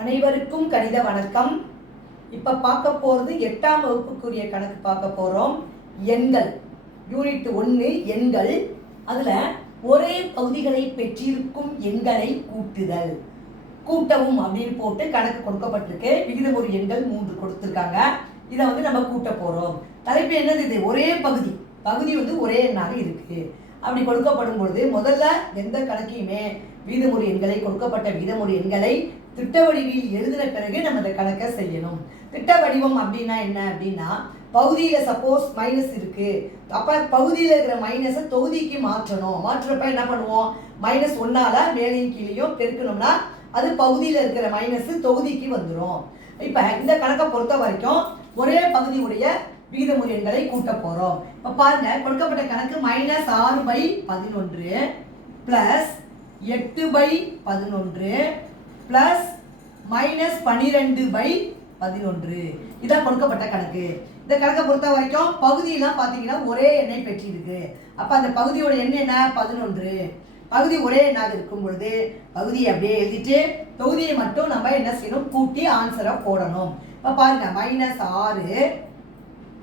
அனைவருக்கும் கணித வணக்கம். இப்போ பார்க்க போகிறது 8ஆம் வகுப்புக்குரிய கணக்கு பார்க்க போகிறோம். எண்கள் யூனிட் 1 எண்கள். அதில் ஒரே பகுதிகளை பெற்றிருக்கும் எண்களை கூட்டுதல். கூட்டவும் அப்படின்னு போட்டு கணக்கு கொடுக்கப்பட்டிருக்கு. விகிதமுறு எண்கள் 3 கொடுத்துருக்காங்க. இதை நம்ம கூட்ட போகிறோம். தலைப்பு என்னது? இது ஒரே பகுதி ஒரே எண்ணாக இருக்குது. அப்படி கொடுக்கப்படும் பொழுது முதல்ல எந்த கணக்கையுமே விகிதமுறு எண்களை கொடுக்கப்பட்ட விகிதமுறு எண்களை திட்ட வடிவில் எழுதின பிறகு நம்ம இந்த கணக்கை செய்யணும். திட்ட வடிவம் அப்படின்னா என்ன அப்படின்னா, பகுதியில் சப்போஸ் மைனஸ் இருக்கு, அப்போ பகுதியில் இருக்கிற மைனஸை தொகுதிக்கு மாற்றணும். மாற்றுறப்ப என்ன பண்ணுவோம்? -1ஆல மேலையும் கீழையும் பெருக்கணும்னா அது பகுதியில் இருக்கிற மைனஸ் தொகுதிக்கு வந்துடும். இப்போ இந்த கணக்கை பொறுத்த வரைக்கும் ஒரே பகுதியுடைய விகிதமுறு எண்களை கூட்ட போகிறோம். இப்போ பாருங்க, கொடுக்கப்பட்ட கணக்கு -6/11 + 8/11 + -12/11 இதான் கொடுக்கப்பட்ட கணக்கு. இந்த கணக்கை பொறுத்த வரைக்கும் பகுதியெல்லாம் பார்த்தீங்கன்னா ஒரே எண்ணை பெற்றிருக்கு. அப்போ அந்த பகுதியோட எண் என்ன? 11. பகுதி ஒரே எண்ணாக இருக்கும் பொழுது பகுதியை அப்படியே எழுதிட்டு தொகுதியை மட்டும் நம்ம என்ன செய்யணும்? கூட்டி ஆன்சரை போடணும். இப்போ பாருங்க, -6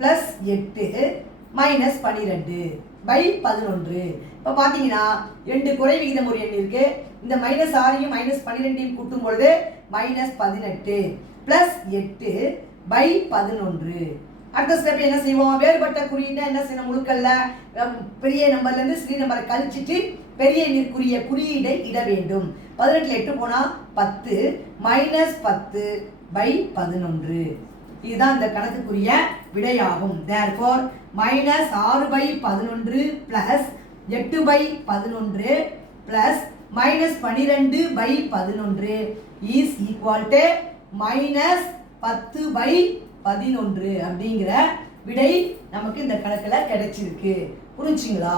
+ 8 -12/11. இப்போ பார்த்தீங்கன்னா 2 குறை விகிதமுறு எண் இருக்கு. இந்த -6ஐயும் -12ஐயும் கூட்டும் பொழுது -18 + 8/11. அடுத்த ஸ்டெப் என்ன செய்வோம்? வேறுபட்ட குறியீட்டை என்ன செய்யணும்? முழுக்கல்ல பெரிய நம்பர்லேருந்து சிறிய நம்பரை கழிச்சிட்டு பெரிய எண்ணிற்குரிய குறியீடை இட வேண்டும். 18ல் 8 போனால் 10 -10/11. இதுதான் இந்த கணக்குக்குரிய விடையாகும். Therefore -6/11 + 8/11 + -12/11 is equal to -10/11 அப்படிங்கிற விடை நமக்கு இந்த கணக்கில் கிடைச்சிருக்கு. புரிஞ்சுங்களா?